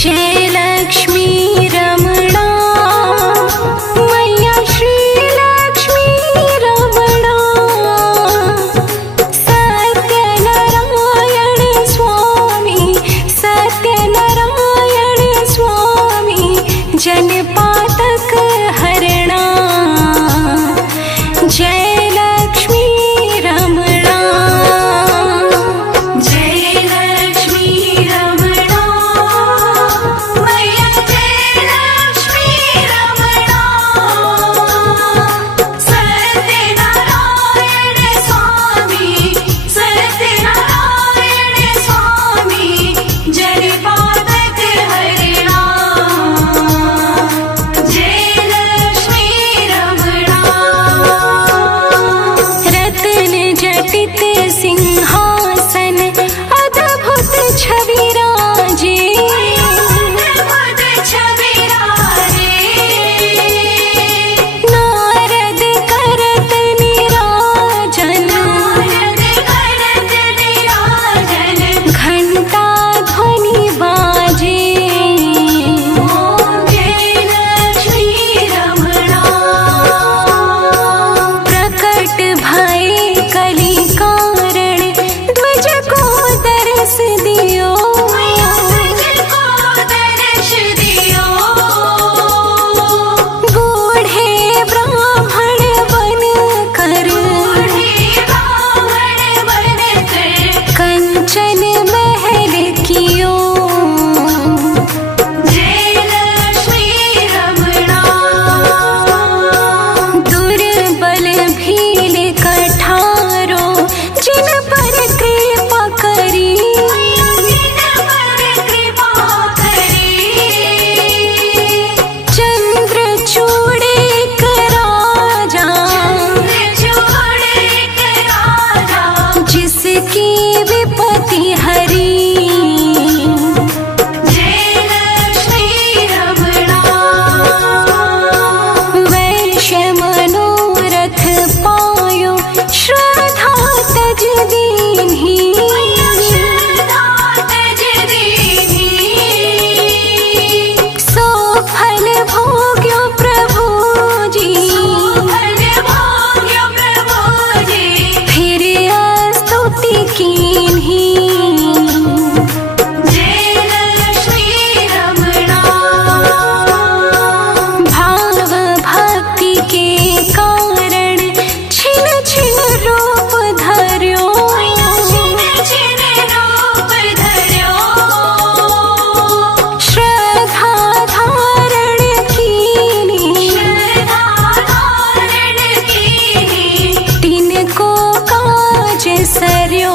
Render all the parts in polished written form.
जय लक्ष्मी रमणा मैया श्री लक्ष्मी रमणा सत्यनारायण स्वामी जनपातक हरणा जय लक्ष्मी रमणा जय लक्ष्मी रमणा मैया जय लक्ष्मी रमणा सत्यनारायण स्वामी जनपातक हरणा जय लक्ष्मी रमणा रत्न जटित सिंहासन अद्भुत छवि राजे नारद करत निराजन घंटा ध्वनि बाजे जय लक्ष्मी रमणा प्रकट भय कली कारण ध्वज को दर्श दियो बूढ़े ब्राह्मण बन कर कंचन महल कियो जय लक्ष्मी रमणा दुर्बल भील कठारो जिन पर कृपा करी चंद्रचूड़ एक राजा जिसकी विपत्ति हरी जय लक्ष्मी रमणा वैश्य मनोरथ पायो श्रद्धा तज दीन्ही सो फल भोग्यो प्रभु जी फिर स्तुति कीन्ही जय लक्ष्मी रमणा भाव भक्ति के कारण छिन छिन रूप धर्यो श्रद्धा धारण कीनी तिनको काज सर्यो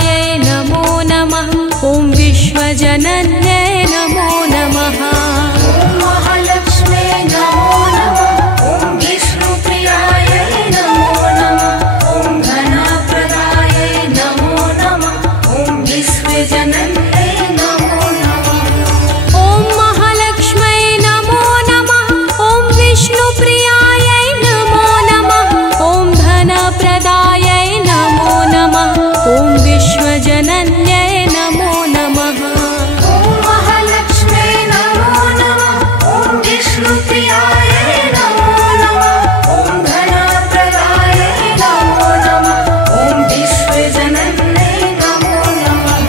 नमो नमः। ॐ विश्वजनन्यै नमो नमः। ॐ महालक्ष्म्यै नमो नमः। ॐ विष्णुप्रियायै नमो नमः। ॐ धनप्रदायै नमो नमः। ॐ विश्वजनन्यै नमो नमः। ॐ महालक्ष्म्यै नमो नमः। ॐ विष्णुप्रियायै नमो नमः। ॐ धनप्रदायै नमो नमः। ॐ विश्वजनन्यै नमो नमः। ॐ महालक्ष्म्यै नमो नमः। ॐ विष्णुप्रियायै नमो नमः। ॐ धनप्रदायै नमो नमः। ॐ विश्वजनन्यै नमो नमः।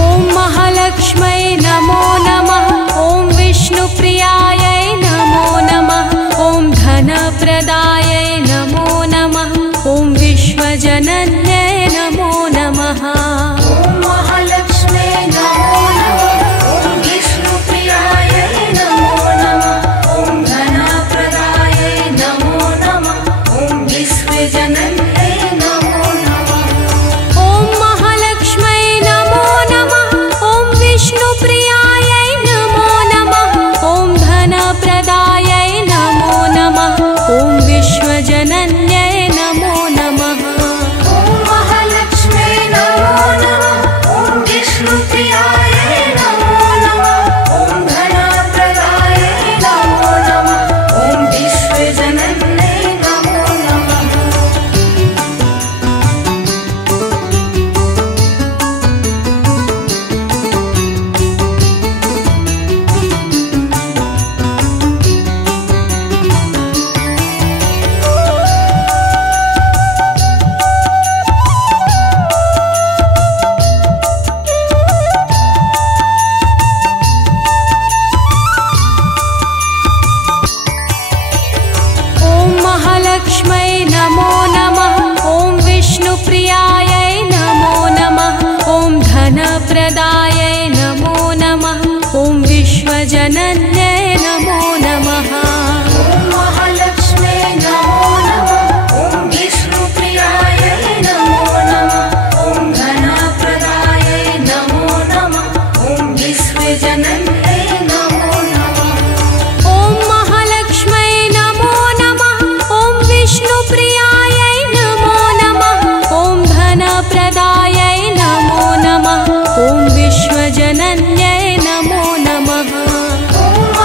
ॐ महालक्ष्म्यै नमो नमः। ॐ विष्णुप्रियायै नमो नमः। ॐ धनप्रदायै नमो नमः। ॐ विश्वजनन्यै नमो नमः। ॐ महालक्ष्म्यै नमो नमः। ॐ विष्णुप्रियायै नमो नमः। ॐ धनप्रदायै नमो नमः। ॐ विश्वजनन्यै नमो नमः। ॐ महालक्ष्म्यै नमो नमः। ॐ विष्णुप्रियायै नमो नमः। ॐ धनप्रदायै नमो नमः। ॐ विश्वजनन्यै नमो नमः। ॐ महालक्ष्म्यै नमो नमः। ॐ विष्णुप्रियायै नमो नमः। ॐ धनप्रदायै नमो नमः। ॐ विश्वजनन्यै नमो नमः। ॐ महालक्ष्म्यै नमो नमः। ॐ विष्णुप्रियायै नमो नमः। ॐ धनप्रदायै नमो नमः। ॐ विश्वजनन्यै नमो नमः। ॐ महालक्ष्म्यै नमो नमः। ॐ विष्णुप्रियायै नमो नमः। ॐ धनप्रदायै नमो नमः। ॐ विश्वजनन्यै नमो नमः। ॐ महालक्ष्म्यै नमो नमः। ॐ विष्णुप्रियायै नमो नमः। ॐ धनप्रदायै नमो नमः। ॐ विश्वजनन्यै नमो नमः। ॐ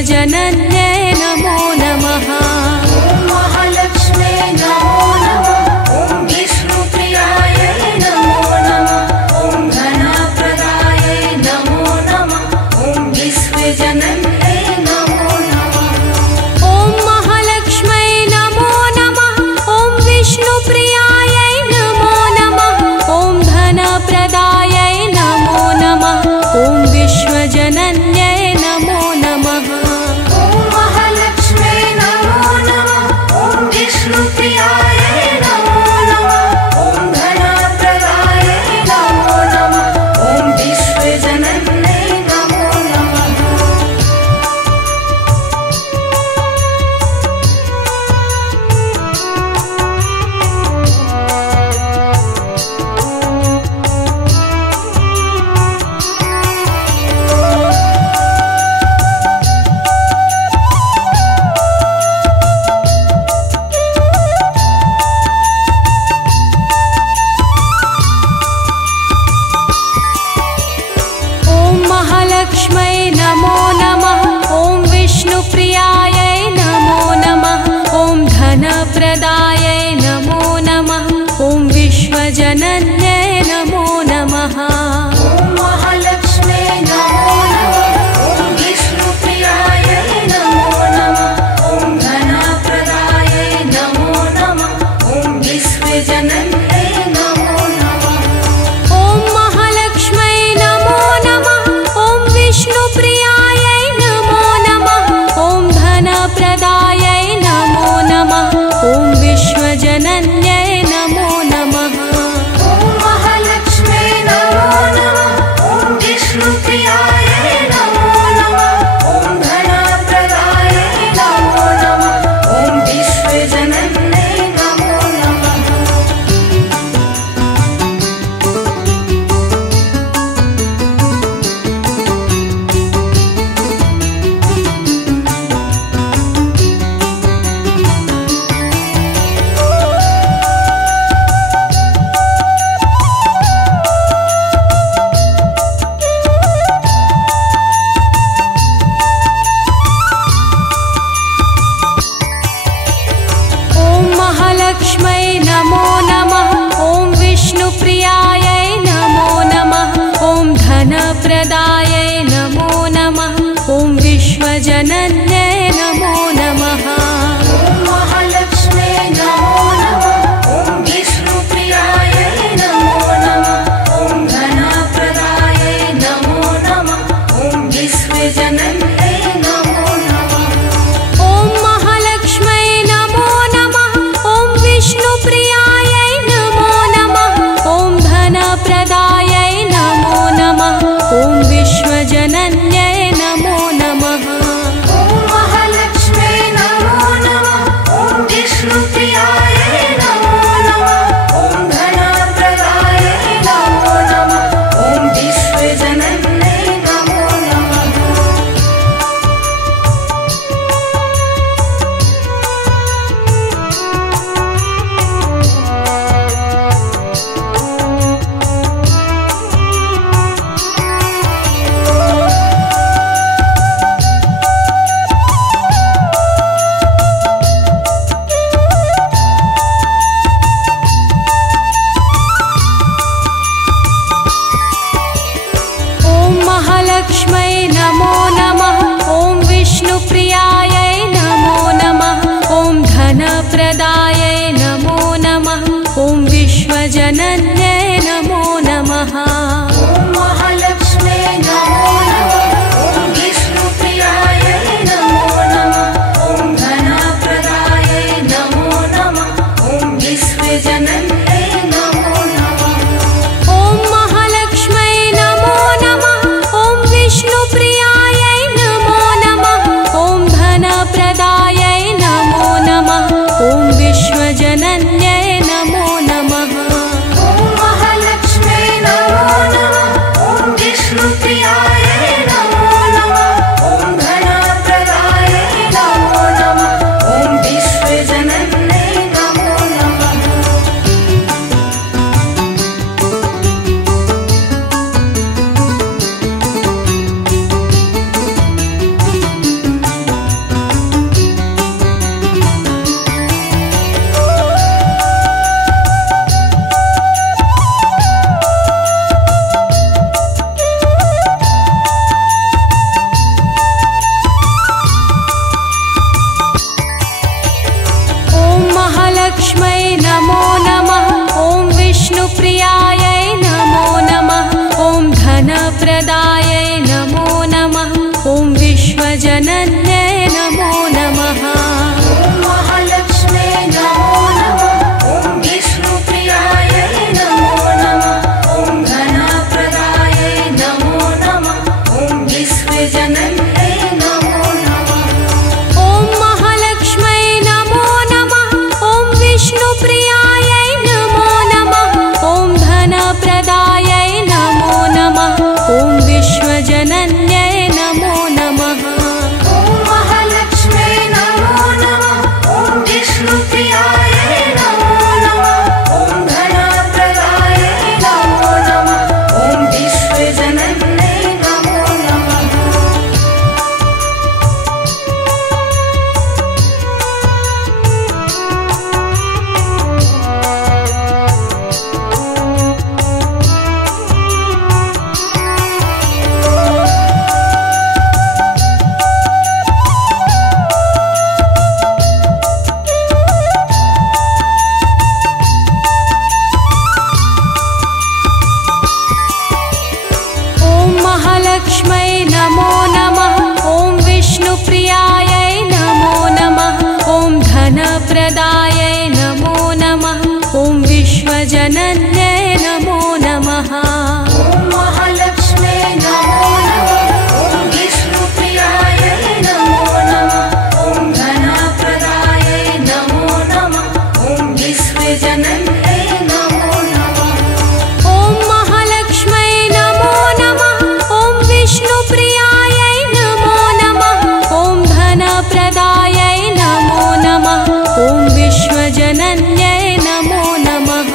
विश्वजनन्यै नमो नमः। ॐ महालक्ष्म्यै नमो नमः। ॐ विष्णुप्रियायै नमो नमः। ॐ धनप्रदायै नमो नमः। ॐ विश्वजनन्यै नमो नमः। ॐ महालक्ष्म्यै नमो नमः। ॐ विष्णुप्रियायै नमो नमः। ॐ धनप्रदायै नमो नमः। ॐ विश्वजनन्यै नमो नमः। ॐ महालक्ष्म्यै नमो नमः। ॐ विष्णुप्रियायै नमो नमः। ॐ धनप्रदायै नमो नमः। ॐ विश्वजनन्यै नमो नमः। ॐ महालक्ष्म्यै नमो नमः। ॐ विष्णुप्रियायै नमो नमः। ॐ धनप्रदायै नमो नमः। ॐ विश्वजनन्यै नमो नमः। ॐ महालक्ष्म्यै नमो नमः। ॐ विष्णुप्रियायै नमो नमः। ॐ धनप्रदायै नमो नमः। ॐ विश्वजनन्यै नमो नमः। ॐ महालक्ष्म्यै नमो नमः। ॐ विष्णुप्रियायै नमो नमः। ॐ धनप्रदायै नमो नमः। ॐ विश्वजनन्यै नमो नमः। ॐ महालक्ष्म्यै नमो नमः। ॐ विष्णुप्रियायै नमो नमः। ॐ धनप्रदायै नमो नमः। ॐ विश्वजनन्यै नमो नमः। ॐ महालक्ष्म्यै नमो नमः। ॐ विष्णुप्रियायै नमो नमः। ॐ धनप्रदायै नमो नमः। ॐ विश्वजनन्यै नमो नमः। ॐ महालक्ष्म्यै नमो नमः। ॐ विष्णुप्रियायै नमो नमः। ॐ धनप्रदायै नमो नमः। ॐ विश्वजनन्यै नमो नमः। ॐ महालक्ष्म्यै नमो नमः। ॐ विष्णुप्रियायै नमो नमः। ॐ धनप्रदायै नमो नमः। ॐ विश्वजनन्यै नमो नमः। ॐ विश्वजनन्यै नमो नमः। ॐ महालक्ष्म्यै नमो नमः। ॐ विष्णुप्रियायै नमो नमः। ॐ धनप्रदायै नमो नमः। ॐ विश्वजनन्यै नमो नमः। ॐ महालक्ष्म्यै नमो नमः। ॐ विष्णुप्रियायै नमो नमः। ॐ धनप्रदायै नमो नमः। ॐ विश्वजनन्यै नमो नमः। ॐ महालक्ष्म्यै नमो नमः। ॐ विष्णुप्रियायै नमो नमः। ॐ धनप्रदायै नमो नमः। ॐ विश्वजनन्यै नमो नमः। ॐ महालक्ष्म्यै नमो नमः। ॐ विष्णुप्रियायै नमो नमः। ॐ धनप्रदायै नमो नमः। ॐ विश्वजनन्यै नमो नमः। ॐ महालक्ष्म्यै नमो नमः। ॐ विष्णुप्रियायै नमो नमः। ॐ धनप्रदायै नमो नमः। ॐ विश्वजनन्यै नमो नमः। ॐ महालक्ष्म्यै नमो नमः। ॐ विष्णुप्रियायै नमो नमः। ॐ धनप्रदायै नमो नमः। ॐ विश्वजनन्यै नमो नमः।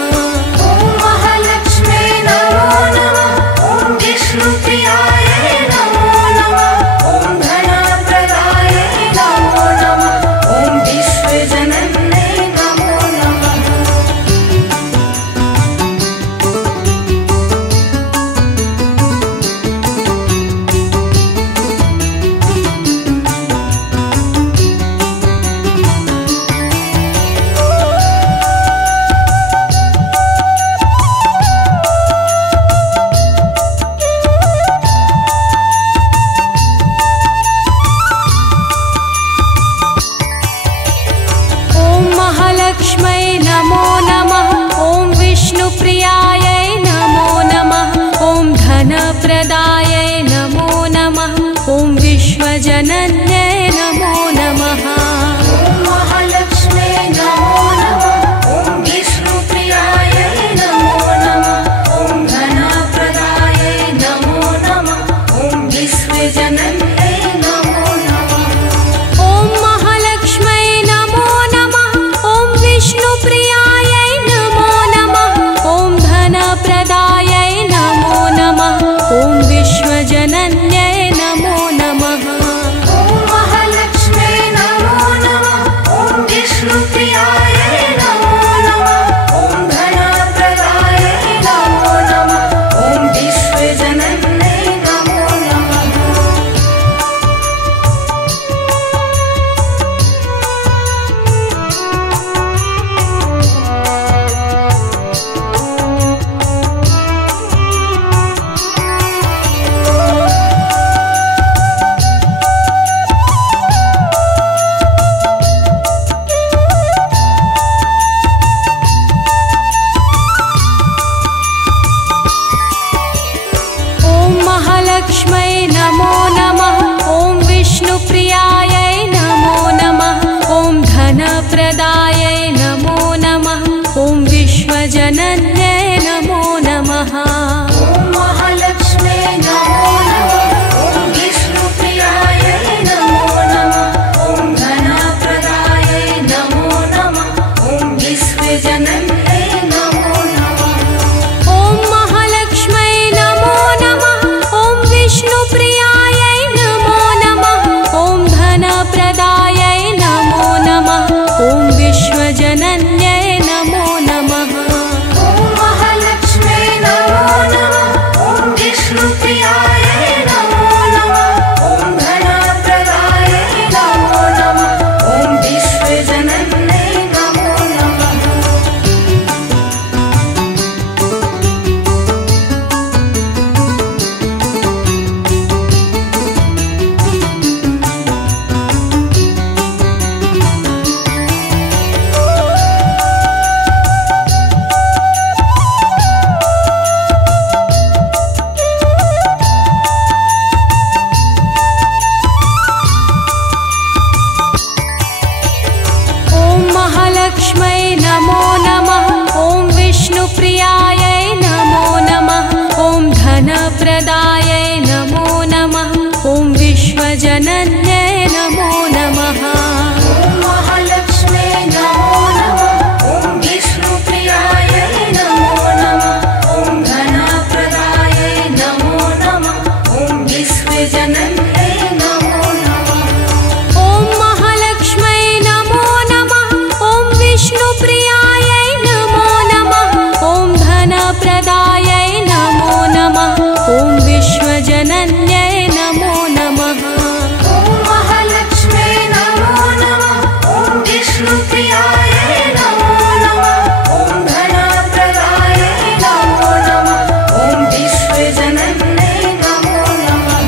ॐ महालक्ष्म्यै नमो नमः। ॐ विष्णुप्रियायै नमो नमः। ॐ धनप्रदायै नमो नमः। ॐ विश्वजनन्यै नमो नमः। ॐ महालक्ष्म्यै नमो नमः। ॐ विष्णुप्रियायै नमो नमः। ॐ धनप्रदायै नमो नमः। ॐ विश्वजनन्यै नमो नमः। ॐ महालक्ष्म्यै नमो नमः। ॐ विष्णुप्रियायै नमो नमः। ॐ धनप्रदायै नमो नमः। ॐ विश्वजनन्यै नमो नमः। ॐ महालक्ष्म्यै नमो नमः। ॐ विष्णुप्रियायै नमो नमः। ॐ धनप्रदायै नमो नमः। ॐ विश्वजनन्यै नमो नमः। ॐ महालक्ष्म्यै नमो नमः। ॐ विष्णुप्रियायै नमो नमः। ॐ धनप्रदायै नमो नमः। ॐ विश्वजनन्यै नमो नमः। ॐ महालक्ष्म्यै नमो नमः। ॐ विष्णुप्रियायै नमो नमः। ॐ धनप्रदायै नमो नमः। ॐ विश्वजनन्यै नमो नमः। ॐ महालक्ष्म्यै नमो नमः। ॐ विष्णुप्रियायै नमो नमः। ॐ धनप्रदायै नमो नमः। ॐ विश्वजनन्यै नमो नमः। ॐ महालक्ष्म्यै नमो नमः। ॐ विष्णुप्रियायै नमो नमः। ॐ धनप्रदायै नमो नमः। ॐ विश्वजनन्यै नमो नमः।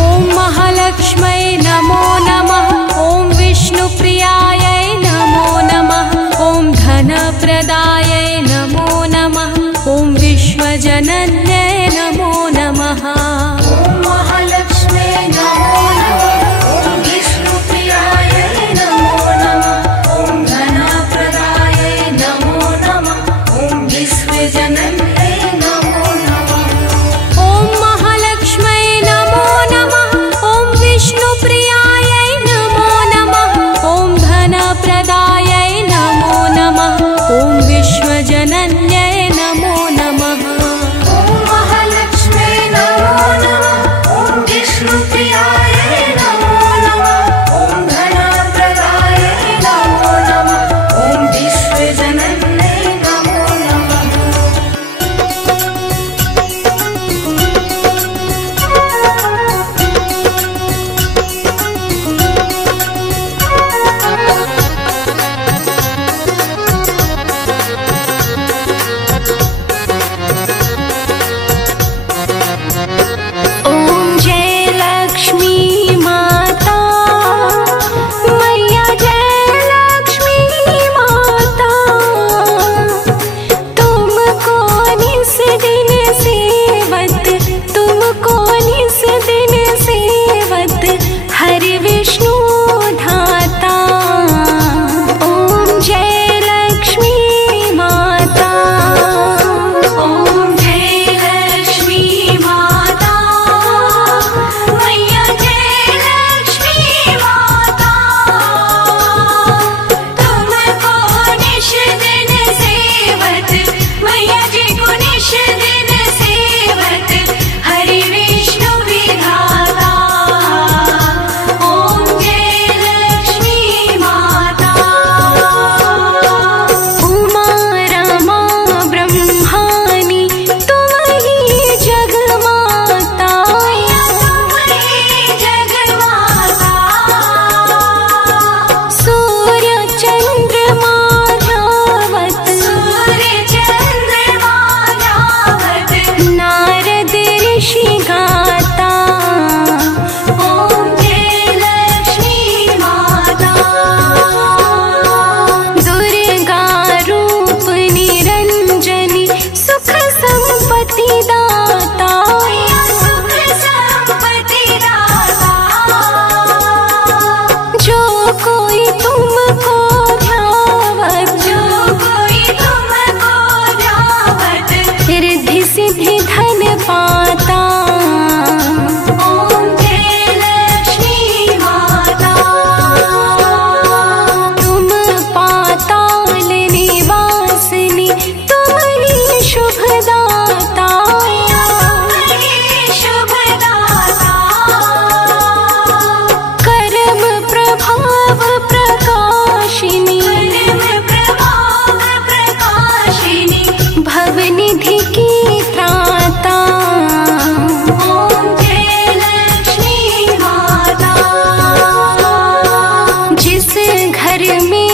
ॐ महालक्ष्म्यै नमो नमः। ॐ विष्णुप्रियायै नमो नमः। ॐ धनप्रदायै नमो नमः। ॐ विश्वजनन्यै नमो नमः। ॐ महालक्ष्म्यै नमो नमः। ॐ विष्णुप्रियायै नमो नमः। ॐ धनप्रदायै नमो नमः। ॐ विश्वजनन्यै नमो नमः। ॐ महालक्ष्म्यै नमो नमः। ॐ विष्णुप्रियायै नमो नमः। ॐ धनप्रदायै नमो नमः। ॐ विश्वजनन्यै नमो नमः। ॐ महालक्ष्म्यै नमो नमः। ॐ विष्णुप्रियायै नमो नमः। ॐ धनप्रदायै नमो नमः। ॐ विश्वजनन्यै नमो नमः। ॐ जय लक्ष्मी माता मैया, जय लक्ष्मी माता। तुमको निस दिन सेवत, तुमको निस दिन सेवत, हरि विष्णु धाता। ॐ जय लक्ष्मी माता। ॐ जय लक्ष्मी माता मैया, जय लक्ष्मी माता। तुमको निश दिन सेवत, मैया जी को निश दिन सेवत, हरि विष्णु विधाता। ॐ जय लक्ष्मी माता। उमा रमा ब्रह्मानी तुम ही जगमाता। तुम ही जगमाता। सूर्य चंद्रमा ध्यावत, सूर्य चंद्रमा ध्यावत, नारद ऋषि गाता। ॐ जय लक्ष्मी माता। दुर्गा रूप निरंजनी, सुख संपत्ति दाता। सुख संपत्ति दाता। जो कोई तुमको ध्यावत, जो कोई तुमको ध्यावत, रिद्धि सिद्धि धन पाता। ॐ जय लक्ष्मी माता। तुम पाताल निवासिनी, तुम ही शुभदाता। शुभदाता। कर्म प्रभाव प्रकाशिनी, कर्म प्रभाव प्रकाशिनी, भवनिधि की त्राता। ॐ जय लक्ष्मी माता। जिस घर में